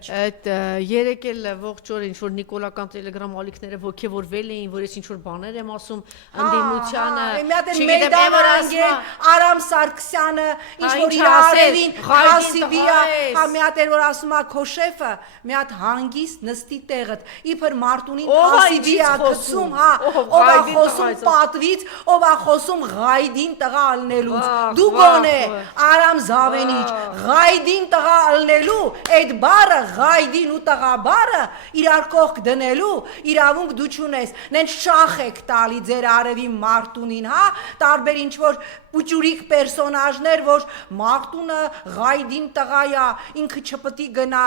Այդ երեկել ողջ օր ինչ-որ նիկոլական տելեգրամ ալիքները ոգևորվել էին, որ ես ինչ-որ բաներ եմ ասում, ընդդիմությանը, չգիտեմ Արամ Սարգսյանը, ինչ-որ իր արևին Խասիբիա, մի հատ էր որ ասում է քո շեֆը, մի հատ հանգիստ նստի տեղդ, իբր Մարտունին Խասիբիա գցում, ով է խոսում պատվից, ով է խոսում Ղայդին տղա ալնելուց, դու գոնե Արամ Զավենիչ, Ղայդին տղա ալնելու, այդ բառը Ղայդին ու տղա բառը իրար կողք դնելու իրավունք դու չունես, նենց շախ եք տալի ձեր արևի Մարտունին, տարբեր ինչ-որ պուճուրիկ պերսոնաժներ, որ Մարտունը Ղայդին տղայա, ինքը չպտի գնա,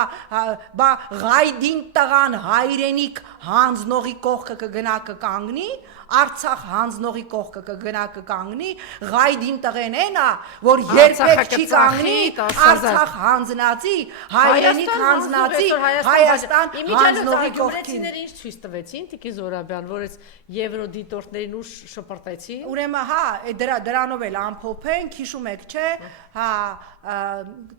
բա Ղայդին տղան հայրենիք հանձնողի կողքը կգնա կկանգնի, Արցախ հանձնողի կողքը կգնա կկանգնի, Ղայդին տղեն էնա, որ երբեք չի կանգնի, Արցախ հանձնածի, հայրենիք հանձնածի, Հայաստան հանձնողի կողքին։ Գյումրեցիները ինչ ցույց տվեցին, Տիկի Զորաբյան, որ այս եվրոդիտորդներին ուշ շպրտեցին։ Ուրեմն դրանով էլ ամփոփենք, հիշում եք, չէ,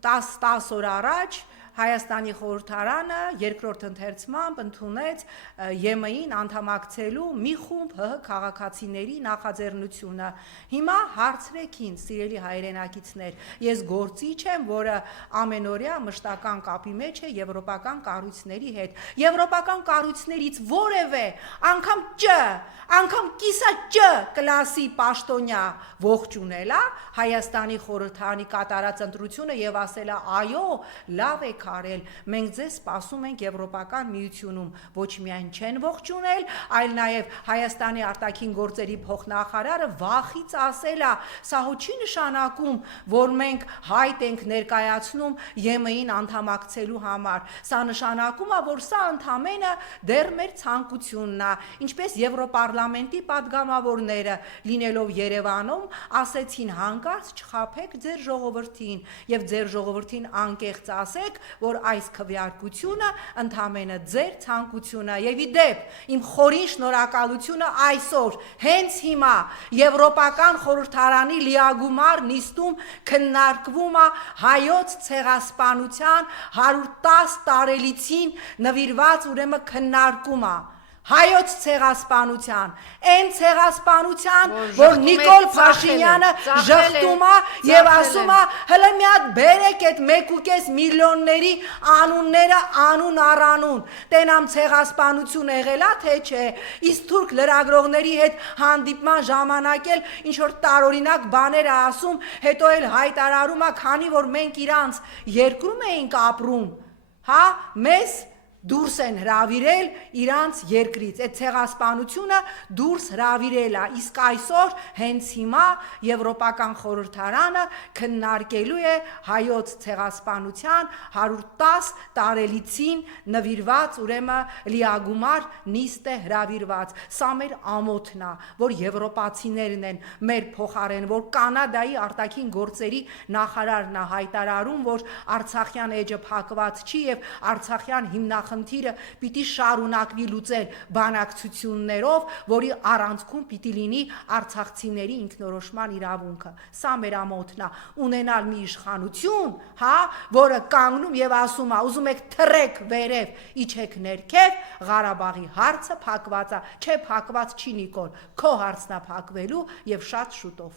10 օր առաջ Հայաստանի խորհրդարանը երկրորդ ընթերցմամբ ընդունեց ԵՄ-ին անդամակցելու մի խումբ ՀՀ քաղաքացիների նախաձեռնությունը։ Հիմա հարցրեք ինձ, սիրելի հայրենակիցներ, ես գործիչ եմ, որը ամենօրյա մշտական կապի մեջ է եվրոպական կառույցների հետ։ Եվրոպական կառույցներից որևէ անգամ կիսա Չ կլասի պաշտոնյա ողջունելա Հայաստանի խորհրդարանի կատարած ընտրությունը եւ ասելա այո, լավ եք արել, մենք ձեզ սպասում ենք Եվրոպական միությունում, ոչ միայն չեն ողջունել, այլ նաեւ Հայաստանի արտաքին գործերի փոխնախարարը վախից ասելա, սա հո չի նշանակում, որ մենք հայտ ենք ներկայացնում ԵՄ-ին անդամակցելու համար, սա նշանակում է, որ սա ընդամենը դեռ մեր ցանկությունն է, ինչպես Եվրոպարլամենտի падգամավորները լինելով Երևանում ասեցին հանկարծ չխաբեք ձեր ժողովրդին եւ ձեր ժողովրդին անկեղծ ասեք, որ այս քվեարկությունը ընդամենը ձեր ցանկությունն է եւ ի դեպ իմ խորին շնորհակալությունը այսօր հենց հիմա Եվրոպական խորհրդարանի լիագումար նիստում քննարկվում է հայոց ցեղասպանության 110 տարելիցին նվիրված ուրեմն քննարկում է հայոց ցեղասպանության, այն ցեղասպանության, որ Նիկոլ Փաշինյանը ժխտում է եւ ասում է, հələ մի հատ բերեք այդ 1.5 միլիոնների անունները անուն առանուն, տենամ ցեղասպանություն եղել է թե չէ, իսկ թուրք լրագրողների հետ հանդիպման ժամանակ էլ ինչ որ տարօրինակ բաներ է ասում, հետո էլ հայտարարում է, քանի որ մենք իրանց երկրում էինք ապրում, մեզ դուրս են հրավիրել իրանց երկրից, այդ ցեղասպանությունը դուրս հրավիրել է, իսկ այսօր հենց հիմա Եվրոպական խորհրդարանը քննարկելու է հայոց ցեղասպանության 110 տարելիցին նվիրված ուրեմն լիագումար նիստ է հրավիրված, սա մեր ամոթն է, որ եվրոպացիներն են մեր փոխարեն, որ Կանադայի արտաքին գործերի նախարարն է հայտարարում, որ Արցախյան էջը փակված չի եւ Արցախյան հիմնախնդիրը պիտի շարունակվի լուծել բանակցություններով, որի առանցքում պիտի լինի արցախցիների ինքնորոշման իրավունքը։ Սա մեր ամոթն է, ունենալ մի իշխանություն, որը կանգնում եւ ասում է, ուզում եք թռեք վերև, իջեք ներքև, Ղարաբաղի հարցը փակված է, չէ փակված չի Նիկոլ, քո հարցն է փակվելու եւ շատ շուտով։